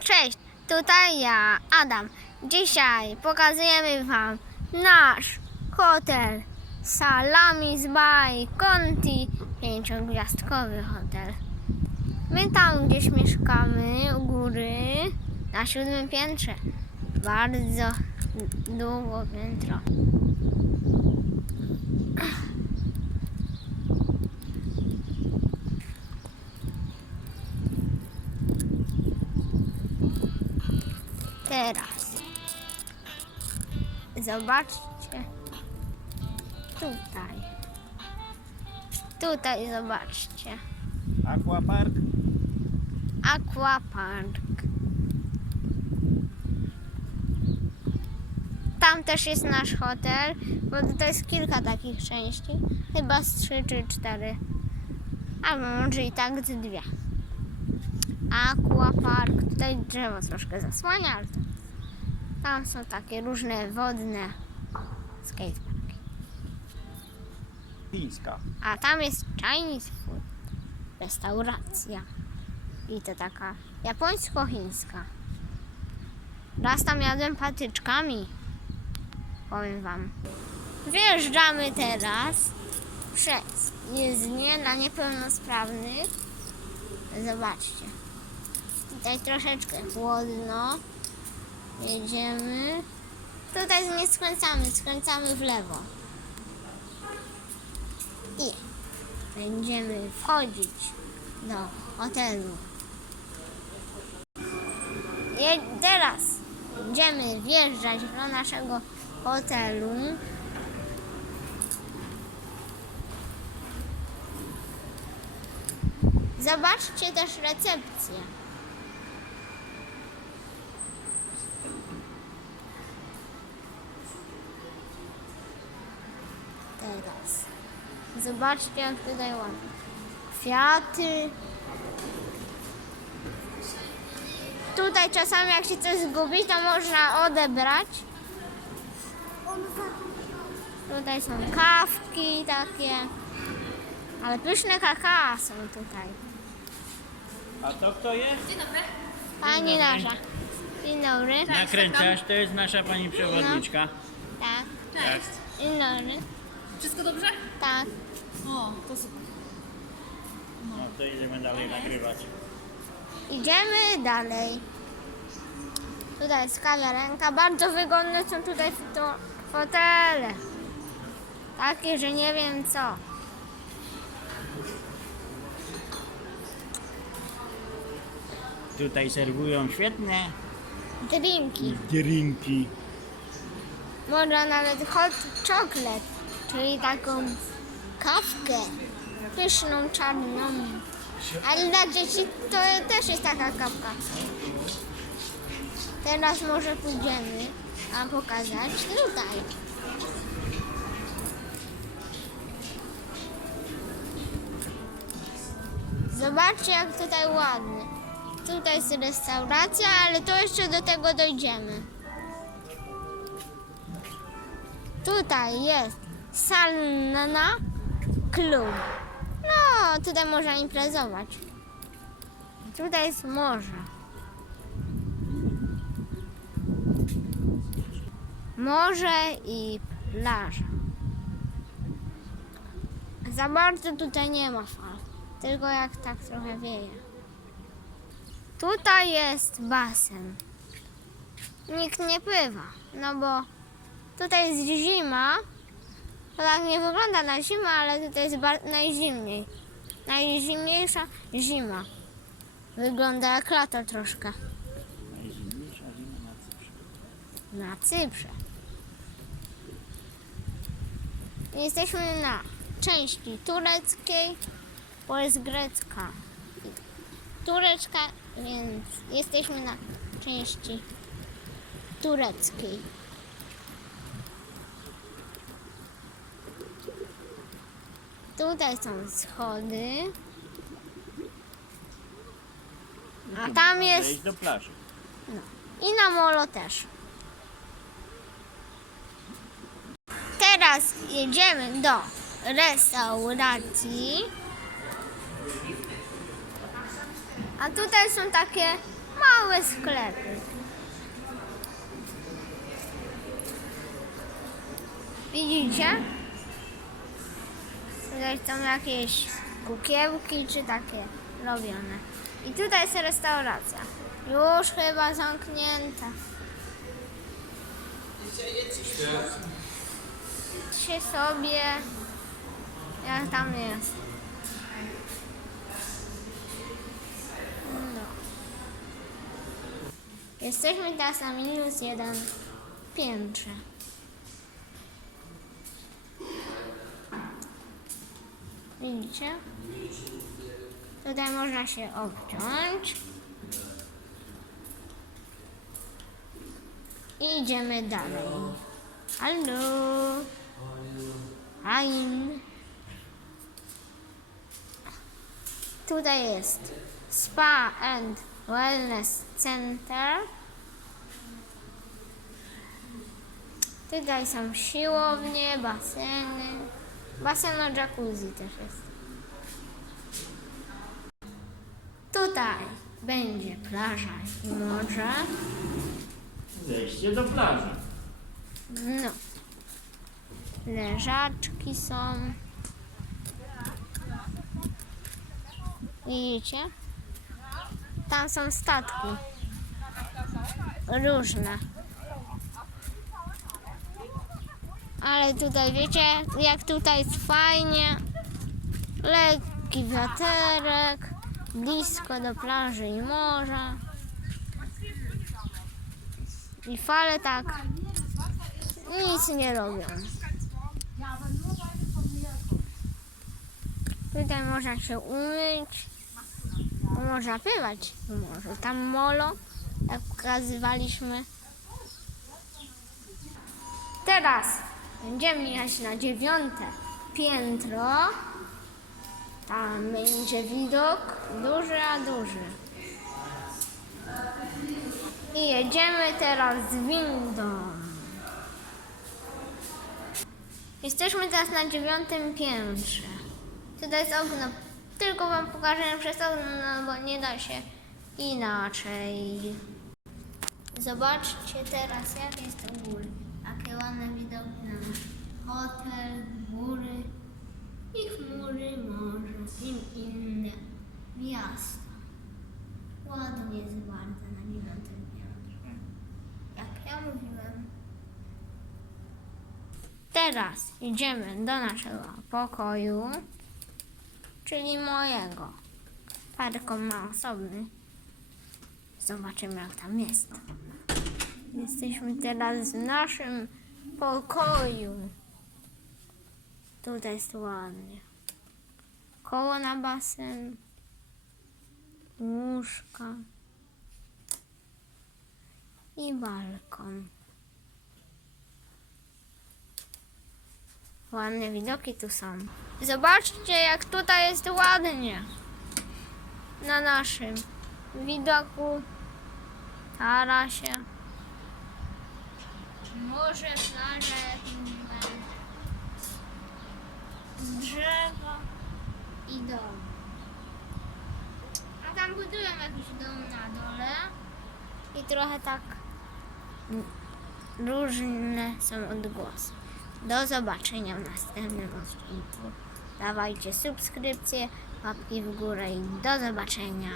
Cześć, tutaj ja, Adam. Dzisiaj pokazujemy Wam nasz hotel Salamis by Conti, pięciogwiazdkowy hotel. My tam gdzieś mieszkamy u góry na siódmym piętrze. Bardzo długo piętro. Teraz zobaczcie tutaj. Tutaj zobaczcie. Aquapark? Aquapark. Tam też jest nasz hotel, bo tutaj jest kilka takich części. Chyba z trzy czy cztery. Albo może i tak z dwie. Aquapark. Tutaj drzewo troszkę zasłania, ale to... Tam są takie różne wodne skateparki. Chińska. A tam jest Chinese food. Restauracja. I to taka japońsko-chińska. Raz tam jadłem patyczkami. Powiem wam. Wjeżdżamy teraz przez jezdnię dla niepełnosprawnych. Zobaczcie. Tutaj troszeczkę chłodno. Jedziemy. Tutaj nie skręcamy, skręcamy w lewo. I będziemy wchodzić do hotelu. Je, teraz będziemy wjeżdżać do naszego hotelu. Zobaczcie też recepcję. Teraz. Zobaczcie, jak tutaj ładnie. Kwiaty. Tutaj czasami, jak się coś zgubi, to można odebrać. Tutaj są kawki takie. Ale pyszne kakao są tutaj. A to kto jest? Pani nasza. Dzień dobry. Nakręcasz, to jest nasza pani przewodniczka. Tak. Tak. Dzień dobry. Wszystko dobrze? Tak. O, to super. No to idziemy dalej nagrywać. Idziemy dalej. Tutaj jest kawiarenka. Bardzo wygodne są tutaj to fotele. Takie, że nie wiem co. Tutaj serwują świetne Drinki. drinki. Można nawet hot chocolate, czyli taką kawkę pyszną, czarną. Ale dla dzieci to też jest taka kawka. Teraz może pójdziemy, a pokazać tutaj. Zobaczcie jak tutaj ładnie. Tutaj jest restauracja, ale to jeszcze do tego dojdziemy. Tutaj jest salna klub. No, tutaj można imprezować. Tutaj jest morze. Morze i plaża. Za bardzo tutaj nie ma fal, tylko jak tak trochę wieje. Tutaj jest basen. Nikt nie pływa, no bo Tutaj jest zima. To tak nie wygląda na zimę, ale tutaj jest najzimniej. Najzimniejsza zima. Wygląda jak lato troszkę. Najzimniejsza zima na Cyprze. Na Cyprze. Jesteśmy na części tureckiej, bo jest grecka. Turecka, więc jesteśmy na części tureckiej. Tutaj są schody. A tam jest do plaży. i na molo też. Teraz jedziemy do restauracji. A tutaj są takie małe sklepy. Widzicie? Tutaj są jakieś kukiełki czy takie robione. I tutaj jest restauracja. Już chyba zamknięta. Się sobie jak tam jest. No. Jesteśmy teraz na minus jeden piętrze. Widzicie? Tutaj można się obciąć. I idziemy dalej. Hallo. Hein. Tutaj jest Spa and Wellness Center. Tutaj są siłownie, baseny. Basen o jacuzzi też jest. Tutaj będzie plaża i morze. Zejście do plaży. No. Leżaczki są. Widzicie? Tam są statki. Różne. Ale tutaj wiecie, jak tutaj jest fajnie. Lekki wiaterek, blisko do plaży i morza. I fale tak nic nie robią. Tutaj można się umyć, można pływać morzu. Tam molo, jak pokazywaliśmy. Teraz będziemy jechać na dziewiąte piętro. Tam będzie widok duży, a duży. I jedziemy teraz z windą. Jesteśmy teraz na dziewiątym piętrze. Tutaj jest okno. Tylko wam pokażę przez okno, no bo nie da się inaczej. Zobaczcie teraz, jak jest góry. Jakie ładne widoki na nasz hotel, góry i chmury, morze i inne miasta. Ładnie jest bardzo na dziewiątym piętrze. Jak ja mówiłem. Teraz idziemy do naszego pokoju, czyli mojego. Parką ma osobny. Zobaczymy jak tam jest. Jesteśmy teraz w naszym pokoju. Tutaj jest ładnie. Koło na basen. Łóżka. I balkon. Ładne widoki tu są. Zobaczcie, jak tutaj jest ładnie. Na naszym widoku, tarasie. Morze, plaże, drzewa i dom. A tam budują jakiś dom na dole. I trochę tak różne są odgłosy. Do zobaczenia w następnym odcinku. Dawajcie subskrypcje, łapki w górę i do zobaczenia.